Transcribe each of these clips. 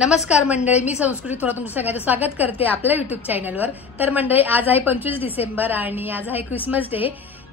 नमस्कार मंडळी, मी संस्कृती थोडं तुमचं सगळ्यांचं स्वागत करते आपल्या युट्यूब चॅनलवर। तर मंडळी, आज आहे 25 डिसेंबर आणि आज आहे क्रिसमस डे।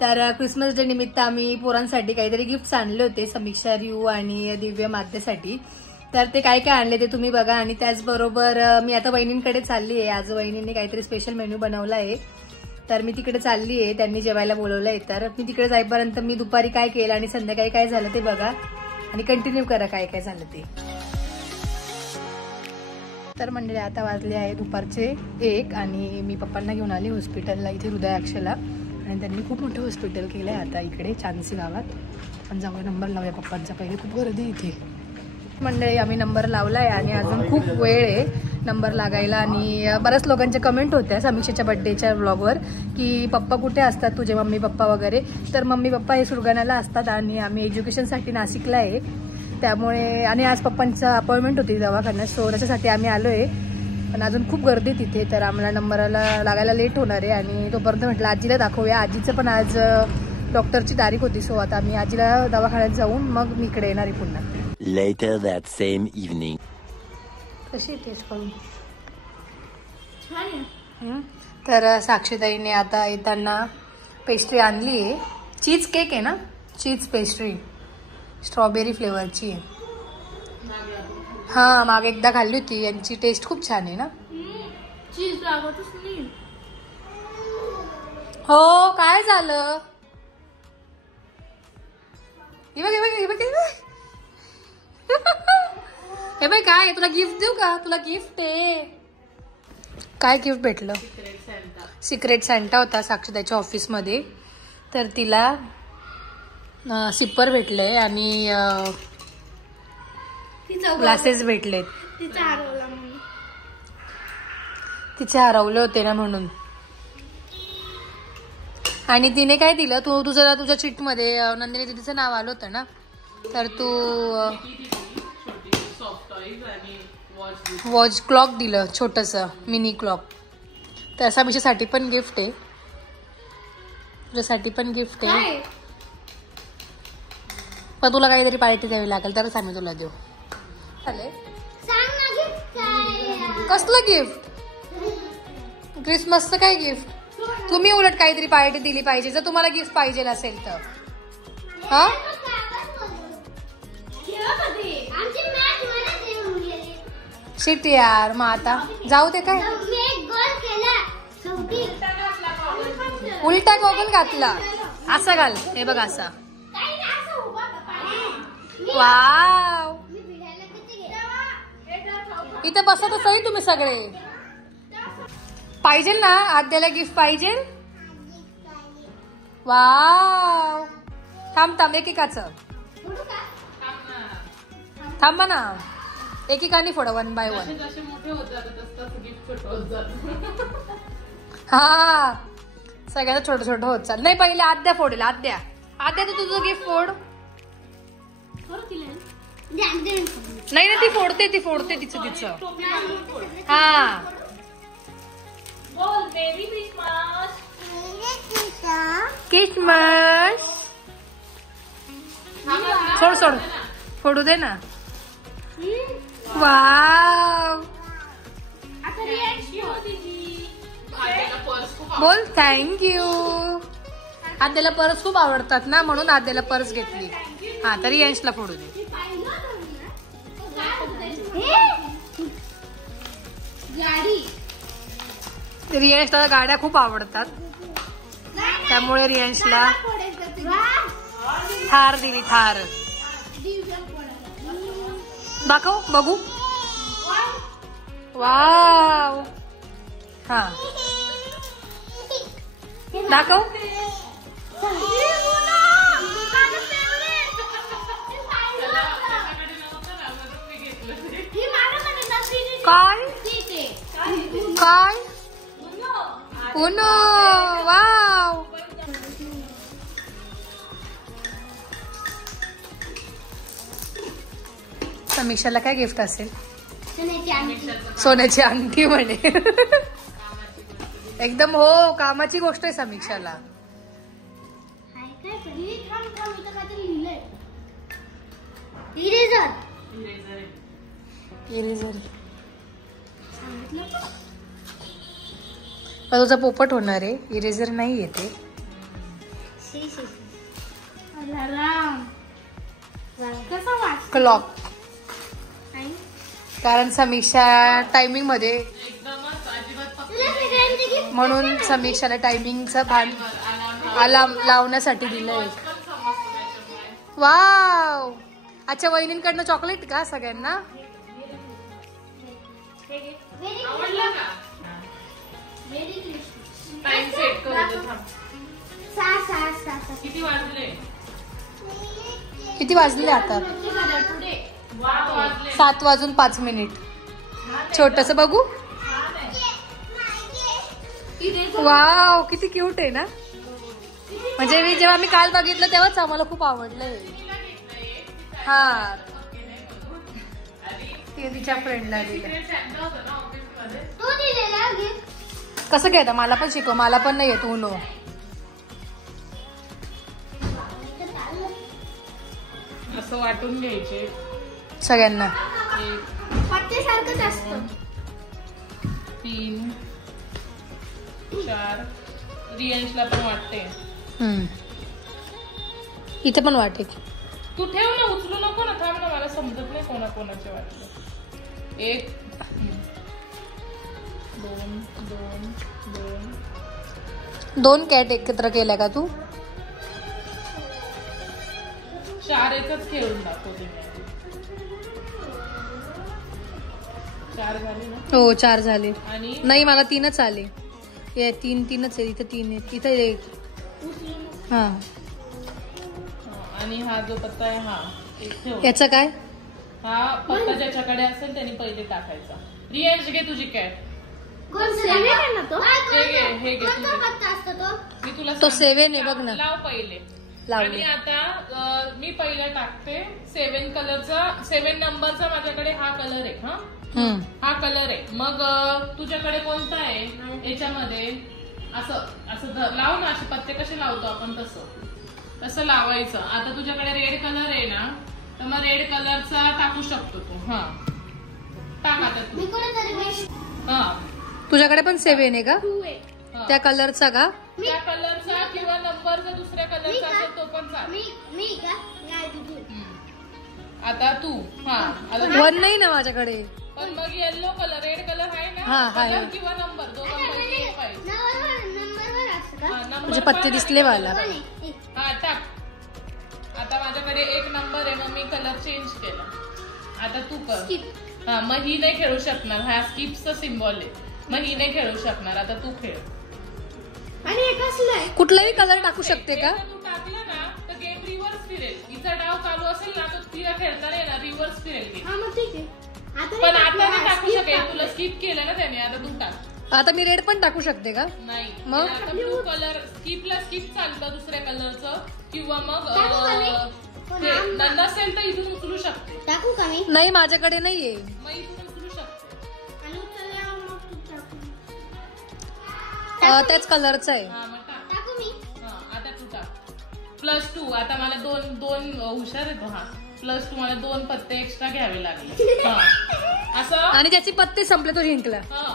तर क्रिसमस डे निमित्त आम्ही पोरांसाठी काहीतरी गिफ्ट्स आणले होते, समीक्षा, रिऊ आणि दिव्य मातेसाठी। तर ते काय काय आणले ते तुम्ही बघा। आणि त्याचबरोबर मी आता वहिनींकडे चालली आहे। आज वहिनींनी काहीतरी स्पेशल मेन्यू बनवला आहे, तर मी तिकडे चालली आहे। त्यांनी जेवायला बोलवलंय, तर मी तिकडे जाईपर्यंत मी दुपारी काय केलं आणि संध्याकाळी काय झालं ते बघा आणि कंटिन्यू करा काय काय झालं ते। तर मंडळी, आता वाजले आहे दुपारचे 1 आणि मी पप्पांना घेऊन आले हॉस्पिटलला, इथे हृदयाक्षला। आणि त्यांनी खूप मोठं हॉस्पिटल केलंय आता इकडे चांदसी गावात। आपण जाऊया नंबर लावूया पप्पांचा, पहिले खूप गर्दी इथे। मंडळी, आम्ही नंबर लावलाय आणि अजून खूप वेळ आहे नंबर लागायला। आणि बऱ्याच लोकांच्या कमेंट होत्या समीक्षेच्या बर्थडेच्या व्लॉगवर की पप्पा कुठे असतात तुझे, मम्मी पप्पा वगैरे। तर मम्मी पप्पा हे सुरगाण्याला असतात आणि आम्ही एज्युकेशनसाठी नाशिकला आहे, त्यामुळे। आणि आज पप्पांचं अपॉइंटमेंट होती दवाखान्यात, सो त्याच्यासाठी आम्ही आलोय। पण अजून खूप गर्दी तिथे, तर आम्हाला नंबरला लागायला लेट होणार आहे। आणि तोपर्यंत म्हटलं आजीला दाखवूया, आजीचं पण आज डॉक्टरची तारीख होती, सो आता आम्ही आजीला दवाखान्यात जाऊन मग मी इकडे येणार आहे पुन्हा। Later that same evening. कशी टेस्ट करून तर साक्षीताईने आता येताना पेस्ट्री आणली आहे, चीज केक आहे ना, चीज पेस्ट्री स्ट्रॉबेरी फ्लेवरची आहे। हा, मागे एकदा खाल्ली होती, यांची टेस्ट खूप छान आहे ना। चीज लागतच नाही। हो, काय झालं हे बघ हे बघ हे बघ हे बघ हे बाई, काय तुला गिफ्ट देऊ का? तुला गिफ्ट आहे। काय गिफ्ट भेटलं? सिक्रेट सॅन्टा होता साक्षीताईच्या ऑफिसमध्ये, तर तिला सिपर भेटले आणि ग्लासेस भेटलेत। तिचे हरवले होते ना म्हणून। आणि तिने काय दिलं, तुझ्या चिट मध्ये नंदिनी दीदीचं नाव आलं होतं ना, तर तू वॉच क्लॉक दिलं, छोटस मिनी क्लॉक। तर समीक्षेसाठी पण गिफ्ट आहे, तुझ्यासाठी पण गिफ्ट आहे। पण तुला काहीतरी पार्टी द्यावी लागेल तरच आम्ही तुला देऊ। चालेल, कसलं गिफ्ट? क्रिसमसचं काय गिफ्ट? तुम्ही उलट काहीतरी पार्टी दिली पाहिजे जर तुम्हाला गिफ्ट पाहिजे असेल तर। हा, शिट यार, मग आता जाऊ दे। काय उलटा गॉगल घातला? असा घाल, हे बघ असा। वाव, इथं बसत सही तुम्ही सगळे। पाहिजे ना आद्याला गिफ्ट पाहिजे? वाव, थांब थांब, एकेकाचं थांबा ना, एकेकाने फोडा 1 by 1। हा, सगळ्यांचं छोटं छोटं होत चाल। नाही, पहिले आद्या फोडेल। आद्या तू तुझं गिफ्ट फोड। नाही ना, ती फोडते तिचं। हा, क्रिसमस सोड फोडू दे ना। वाव, बोल थँक्यू। आद्याला पर्स खूप आवडतात ना, म्हणून आद्याला पर्स घेतली। हा, तरी यंशला फोडू दे। रियांशला गाड्या खूप आवडतात, त्यामुळे रियांशला थार दिली, थार। दाखव बघू। वाव, हा दाखव। काय काय उनो, वाव। समीक्षाला काय गिफ्ट असेल? सोन्याची अंगठी म्हणे। एकदम हो, कामाची गोष्ट आहे समीक्षाला। इरेजर तुझा पोपट होणार आहे. इरेजर नाही येते. क्लॉक, कारण समीक्षा टायमिंग मध्ये म्हणून समीक्षाला टायमिंगचं भान अलार्म लावण्यासाठी दिलंय. वाव. अच्छा, वहिनींकडनं चॉकलेट का सगळ्यांना? किती वाजले आता? 7:05. छोटस बघू. वाव, किती क्यूट आहे ना. म्हणजे मी जेव्हा काल बघितलं तेव्हाच आम्हाला खूप आवडलंय. हा, तिच्या फ्रेंडला दिलं. कसं खेळता मला पण शिकव. मला पण नाही येत उनो. असं वाटून घ्यायचे सगळ्यांना. 3 4 रियांशला पण वाटते. इथे पण वाटेल. तू ठेव ना, उचलू नको ना. थांब ना, मला समजत नाही कोणाकोणाचे वाटले. 1 2 2 2 2 कॅट एकत्र केल्या का तू? 4 एकच खेळून दाखवते मी. 4 झाले ना? हो, 4 झाले. आणि नाही, मला 3च आले. 3 आहे. इथं 3 आहे. इथं 1. हा. आणि हा जो पत्ता आहे हा ठेव. याचं काय? हा पत्ता ज्याच्याकडे असेल त्याने पहिले टाकायचा. रियांश घे तुझी कॅट. हे घे मी तुला तो 7 आहे बघ ना. लाव पहिले. लावले. आणि आता मी पहिला टाकते 7 कलरचा. 7 नंबरचा माझ्याकडे हा कलर आहे. हा कलर आहे. मग तुझ्याकडे कोणता आहे याच्यामध्ये? असं लाव ना. असे पत्ते कसे लावतो आपण तसं लावायचं. आता तुझ्याकडे रेड कलर आहे ना, तर मग रेड कलरचा टाकू शकतो तू. हा, टाक आता तू. हा, तुझ्याकडे पण 7 आहे का? त्या कलरचा का? त्या कलरचा किंवा नंबरचा दुसऱ्या कलरचा असेल तो पण चालेल. आता तू. हा, आता 1 नाही ना माझ्याकडे. पण मग येलो कलर, रेड कलर आहे ना. हा, कलर किंवा नंबर दोघांपैकी एक पाहिजे. म्हणजे पत्ते दिसले मला. हा, टाक. आता माझ्याकडे 1 नंबर आहे, मग मी कलर चेंज केला. आता तू कर. हा, मग ही नाही खेळू शकणार. हा स्किपचा सिम्बॉल आहे. मग ही नाही खेळू शकणार. आता तू खेळ. कुठलाही कलर टाकू शकते का? तू टाकला ना तर गेम रिव्हर्स फिरेल. हिचा डाव चालू असेल ना तर तिला खेळता नाही ना, रिव्हर्स फिरेल गेम. पण आता नाही टाकू शकेल. तुला स्किप केलं ना त्याने. आता तू टाक. आता मी रेड पण टाकू शकते का? नाही. मग आता ब्लू कलर स्किपला स्किप चालतं दुसऱ्या कलरचं. किंवा मग नसेल तर इथून उचलू शकते. टाकू का मी? नाही, माझ्याकडे नाहीये. मग इथून उचलू शकते. त्याच कलरचा आहे. हा, मग टाक. टाकू मी? हा, आता तू टाक. +2. आता मला दोन हुशार येतो. हा, +2 मला 2 पत्ते एक्स्ट्रा घ्यावे लागले. हा, असं. आणि ज्याचे पत्ते संपले तो जिंकला. हा,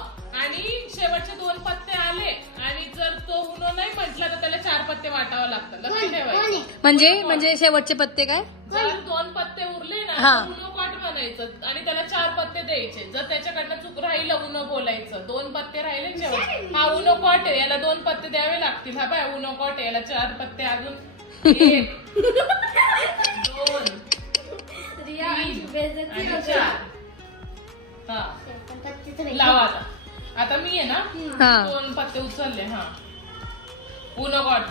आणि शेवटचे 2 पत्ते आले आणि जर तो उनो नाही म्हटला तर त्याला 4 पत्ते वाटावं लागतात. लक्षात ठेवायचं. म्हणजे शेवटचे पत्ते काय? जर 2 पत्ते उरले ना हा. तर उनो कॉट म्हणायचं आणि त्याला 4 पत्ते द्यायचे. जर त्याच्याकडनं चूक राहिलं उनो बोलायचं. 2 पत्ते राहिले शेवट. हा उनो कॉट आहे, याला 2 पत्ते द्यावे लागतील. हा बाय उनो कॉट आहे, याला 4 पत्ते अजून 1 2 3 आणि 4. हा, लावा आता मी आहे ना. हा. 2 पत्ते उचलले. हा, उनो कॉट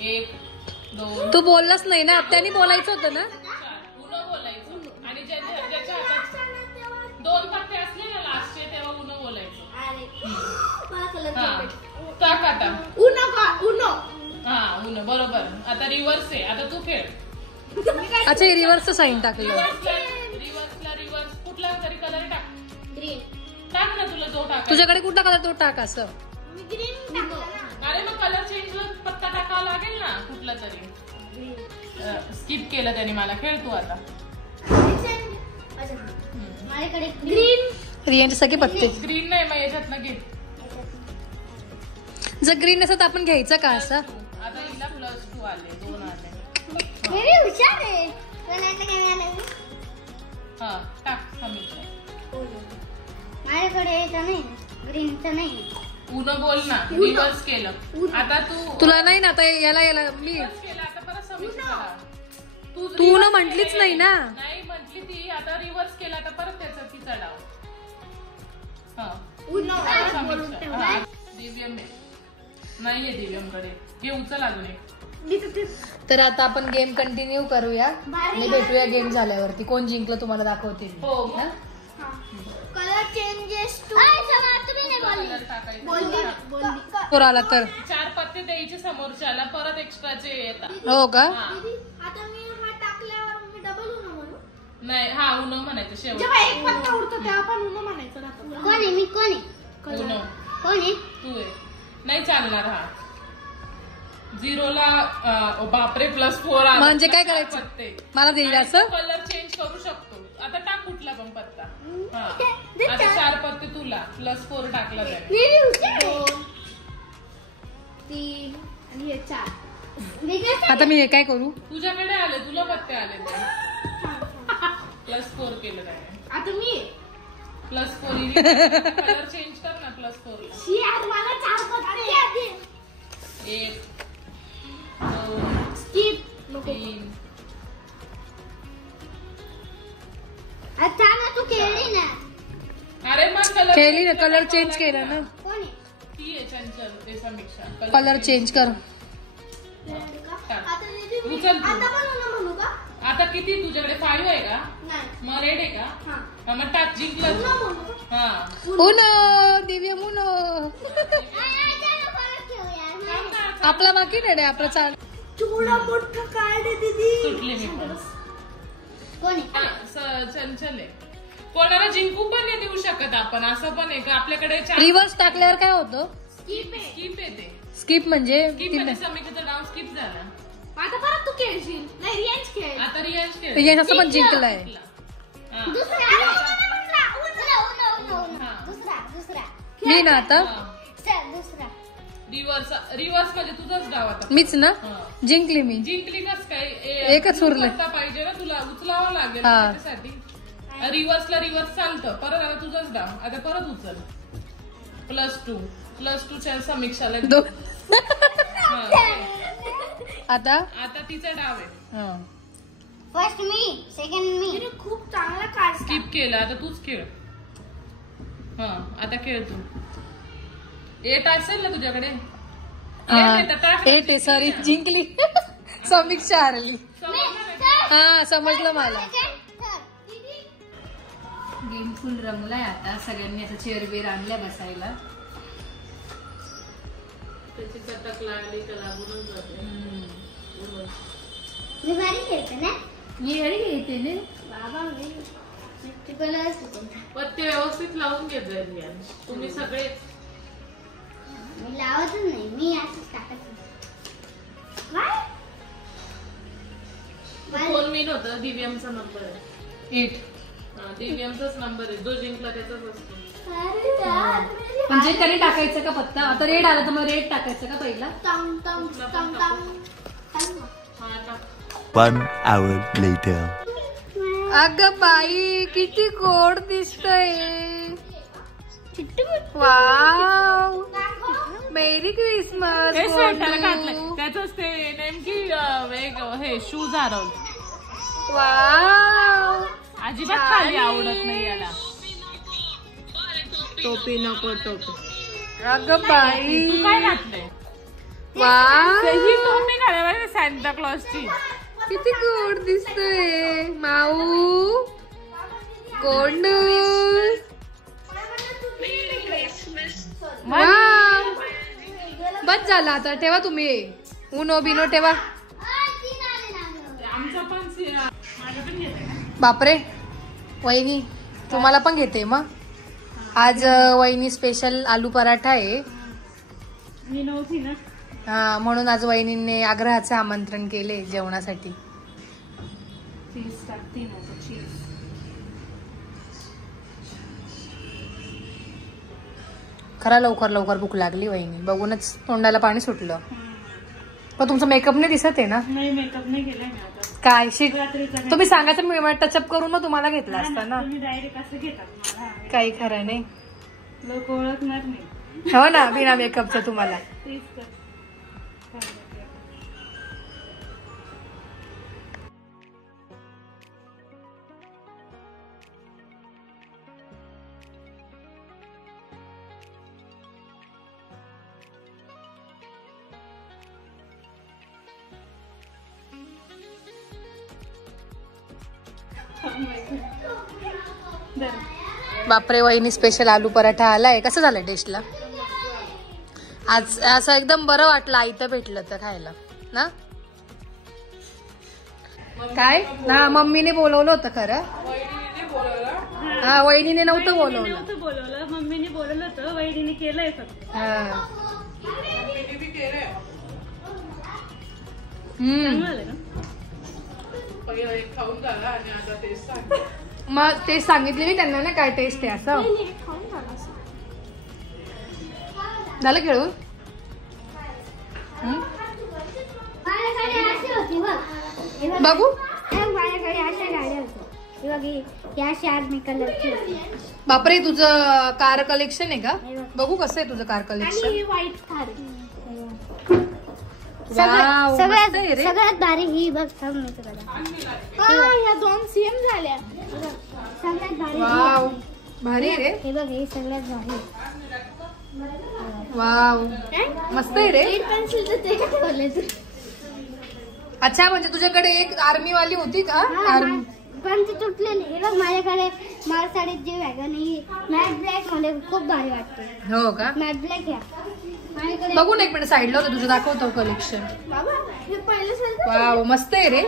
1 2 तू बोललाच नाही ना. त्याने बोलायचं होतं ना. 4 उनो बोलायचं. आणि ज्याच्या हातात 2 पत्ते असले ना लास्टचे तेव्हा उनो बोलायचं. हा, टाक आता. उनो. हा, उनो बरोबर. आता रिव्हर्स आहे. आता तू खेळ. अच्छा, रिव्हर्सचं साईन टाकलं. रिव्हर्स कुठला तरी कलर टाक. ग्रीन. टाक ना तुला जो टाक. तुझ्याकडे कुठला कलर तो टाक. असं मी ग्रीन टाकला ना. अरे मग कलर चेंज पत्ता टाकावा लागेल ना कुठला तरी. स्किप केलं त्याने मला. खेळ तू आता. माझ्याकडे ग्रीन. रियांचे सगळे पत्ते. ग्रीन नाही मग याच्यातनं घे. जर ग्रीन असं तर आपण घ्यायचं का असं? आता हिला +2 आले, 2 आले. मी हुशार आहे. कोणाला काय आलं? हा टाक समीक्षा. माझ्याकडे याचं नाही, ग्रीनचं नाही. उनो बोल ना. रिव्हर्स केलं आता तुला नाही ना आता याला मी रिव्हर्स केलं आता परत समीक्षा. तू न म्हटलीच नाही ना. नाही म्हटली ती. आता रिव्हर्स केला तर परत त्याचा तिचा डाव. हा समीक्षा. हा दिव्यम नाहीये दिव्यमकडे. घे उचल अजून एक. तर आता आपण गेम कंटिन्यू करूया आणि भेटूया गेम झाल्यावरती. कोण जिंकलं तुम्हाला दाखवते. हो कलर चेंजेस टू. तुम्ही नाही कलर टाकायचं. पोर आला तर 4 पत्ते द्यायचे समोरच्याला, परत एक्स्ट्राचे येतात. हो का? आता मी हा टाकल्यावर मी डबल उनो म्हणू. नाही हा उनो म्हणायचं शेवट. जेव्हा एक पत्ता उडतो तेव्हा पण उनो म्हणायचं राहतं. कोण आहे मी? कोण आहे? उनो कोण आहे? तू आहे. नाही चालणार हा. 0ला बापरे +4 आला. म्हणजे काय करायचं? पत्ते मला देईल असं? कलर चेंज करू शकतो. आता टाक कुठला पण पत्ता. हा आता 4 पत्ते तुला, +4 टाकला त्याने. मी हुशार आहे. 3 आणि हे 4. आता मी हे काय करू? तुझ्याकडे आले, तुला पत्ते आले ते. +4 केलं त्याने. आता मी +4 कलर चेंज कर ना. +4 यार मला 4 पत्ते आधी. 1 2 स्किप नको. 3 आता ना तू खेळली ना. अरे मग कलर खेळली ना, कलर चेंज केला ना. कोण आहे? ती आहे चंचल. ते समीक्षा. कलर चेंज कर. आता दीदी मी उचल तू. आता पण उनो म्हणू का? आता किती तुझ्याकडे 5 आहे का? नाही. मग रेड आहे का? हा. हा, मग टाक जिंकलं उनो तू. म्हणू का? हा उनो दिव्य मुनो. चला परत खेळूया. आपला बाकी नाही आपला चाल. थोडा मोठा कार्ड आहे दीदी. सुटली मी पण. कोण आहे? चंचल आहे. कोणाला जिंकू पण नाही देऊ शकत आपण. असं पण आहे का आपल्याकडे रिव्हर्स टाकल्यावर काय होतं? स्किप आहे. स्किप येते. स्किप म्हणजे स्किप मध्ये समीक्षाचा डाव स्किप झाला. आता परत तू खेळशील. नाही रियांज खेळ. आता रियांश खेळ. रियांश असं पण जिंकलाय. हा. दुसरा. दुसरा. मी ना आता दुसरा. रिव्हर्स म्हणजे तुझाच डाव आता. मीच ना हा. जिंकली मी. जिंकली कस काय? एकच उरलंय. पत्ता पाहिजे ना तुला. उचलावं लागेल हा. त्याच्यासाठी. रिव्हर्सला रिव्हर्स चालतं. परत आता तुझाच डाव. आता परत उचल. +2 +2च्या समीक्षाला दे. 2. हा. आता आता तिचा डाव आहे. हा. फर्स्ट मी, सेकंड मी. खूप चांगला कार्ड. स्किप केला. आता तूच खेळ. हा आता खेळ तू. 8 असेल ना तुझ्याकडे? 8 आहे सॉरी. जिंकली. समीक्षा हरली. समजलं ना? हा समजलं मला. गेम फुल रंगलाय. आता सगळ्यांनी असं चेअर बेर आणल्या बसायला. त्याची चटक लागली तर लागूनच जाते. मी भारी खेळते ना. मी घरी घेते ना. बाबा मी पत्ते व्यवस्थित लावून घेत जाईल यार. तुम्ही सगळे. मी लावतच नाही. मी असंच टाकत. कोण विन होतं? दिव्यमचा नंबर आहे. 8. दिव्यमचाच नंबर आहे. जो जिंकला त्याचाच असतो. म्हणजे तरी टाकायचं का पत्ता? आता रेड आला तर मग रेड टाकायचं का पहिला? हा टाक. 1 hour later. अगं बाई किती गोड दिसतंय. वाव. मेरी क्रिसमस. हे स्वेटर घातलंय. त्याच ते नेमकी हे शूज हरवलं. वाव. अजिबात खाली आवडत नाही याला. टोपी नको टोपी. अगं बाई तू काय घातलंय? वाव. ही टोपी घालायला सॅन्टा क्लॉसची. किती गोड दिसतोय माऊ. गोड न्यूज. बस झालं आता. ठेवा तुम्ही. उनो बिनो ठेवा. आमचा पण माझ्या पण घेते. बापरे वहिनी तुम्हाला पण घेते मग. आज वहिनी स्पेशल आलू पराठा आहे. मी नव्हती ना. हा म्हणून आज वहिनींनी आग्रहाचे आमंत्रण केले जेवणासाठी. चीज टाकते ना. चीज खरा लवकर लवकर भूक लागली वहिनी, बघूनच तोंडाला पाणी सुटलं. पण तुमचं मेकअप नाही दिसत आहे ना? नाही मेकअप नाही केलाय मी आता. काय शिक तुम्ही सांगायचं मी टचअप करून मग तुम्हाला घेतला असता ना. तुम्ही डायरेक्ट असं घेतात मला, काही खरं नाही. लोक ओळखणार नाही. हो ना, बिना मेकअपचं तुम्हाला. तेच तर. बापरे, वहिनी स्पेशल आलू पराठा आलाय. कसं झालं टेस्टला? आज असं एकदम बरं वाटलं आयतं भेटलं तर खायला ना. काय ना, मम्मीने बोलवलं होतं खरं. हा, वहिनीने नव्हतं बोलवलं. मम्मीने बोलवलं होतं, वहिनीने केलंय फक्त. मग ते सांगितले मी त्यांना ना काय टेस्ट आहे असं. झालं खेळून? बघू बापरे, तुझं कार कलेक्शन आहे का? बघू कसं आहे तुझं कार कलेक्शन. सगळ्यात भारी ही बघ. ह्या 2 सेम झाल्या. सगळ्यात भारी वाव, भारी रे. हे बघ, ही सगळ्यात भारी. वाव, मस्त आहे रे. पेन्सिल ते ठेवले. अच्छा, म्हणजे तुझ्याकडे एक आर्मी वाली होती का? पण ती तुटलेली. हे बघ, माझ्याकडे माझ्या साडीत जी वॅगन मॅट ब्लॅक मध्ये खूप भारी वाटते. हो का? मॅट ब्लॅक घ्या. बघून एक मिनिट साईडला होतं तुझं, दाखवतो कलेक्शन. बाबा हे पहिलं वाव, मस्त आहे रे.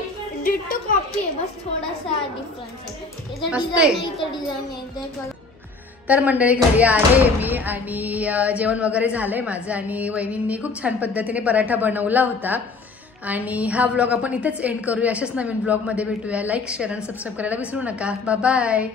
डिट्टो कॉपी आहे, बस थोडासा डिफरन्स आहे. मस्त आहे. डिझाईन आहे. तर मंडळी घरी आले मी आणि जेवण वगैरे झालंय माझं आणि वहिनींनी खूप छान पद्धतीने पराठा बनवला होता. आणि हा व्लॉग आपण इथेच एंड करूया. अशाच नवीन व्लॉगमध्ये भेटूया. लाईक, शेअर आणि सबस्क्राईब करायला विसरू नका. Bye bye.